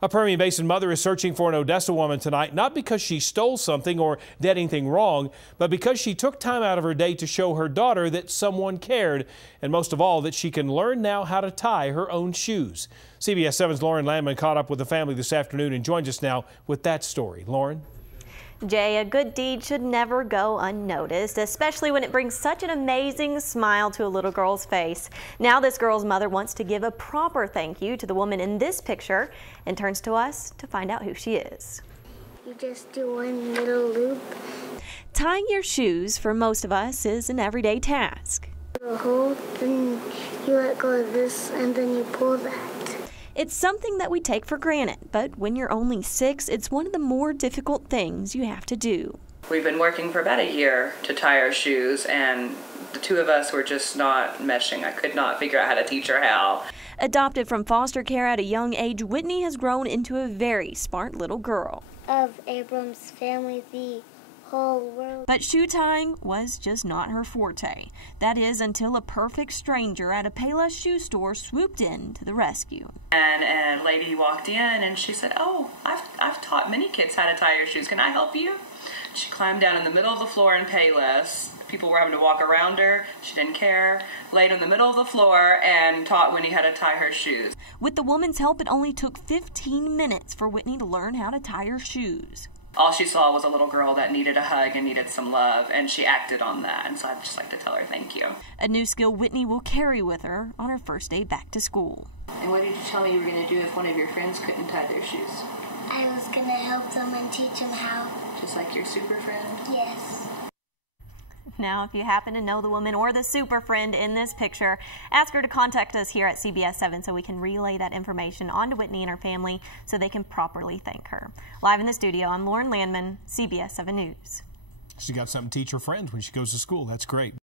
A Permian Basin mother is searching for an Odessa woman tonight, not because she stole something or did anything wrong, but because she took time out of her day to show her daughter that someone cared, and most of all, that she can learn now how to tie her own shoes. CBS 7's Lauren Landman caught up with the family this afternoon and joins us now with that story. Lauren? Jay, a good deed should never go unnoticed, especially when it brings such an amazing smile to a little girl's face. Now this girl's mother wants to give a proper thank you to the woman in this picture and turns to us to find out who she is. You just do one little loop. Tying your shoes for most of us is an everyday task. You hold, then you let go of this, and then you pull that. It's something that we take for granted, but when you're only 6, it's one of the more difficult things you have to do. We've been working for about a year to tie our shoes, and the two of us were just not meshing. I could not figure out how to teach her how. Adopted from foster care at a young age, Whitney has grown into a very smart little girl. Of Abram's family, the whole world. But shoe tying was just not her forte. That is, until a perfect stranger at a Payless shoe store swooped in to the rescue. And a lady walked in and she said, "Oh, I've taught many kids how to tie your shoes. Can I help you?" She climbed down in the middle of the floor in Payless. People were having to walk around her. She didn't care. Laid in the middle of the floor and taught Whitney how to tie her shoes. With the woman's help, it only took 15 minutes for Whitney to learn how to tie her shoes. All she saw was a little girl that needed a hug and needed some love, and she acted on that, and so I'd just like to tell her thank you. A new skill Whitney will carry with her on her first day back to school. And what did you tell me you were going to do if one of your friends couldn't tie their shoes? I was going to help them and teach them how. Just like your super friend? Yes. Now, if you happen to know the woman or the super friend in this picture, ask her to contact us here at CBS 7 so we can relay that information on to Whitney and her family so they can properly thank her. Live in the studio, I'm Lauren Landman, CBS 7 News. She got something to teach her friends when she goes to school. That's great.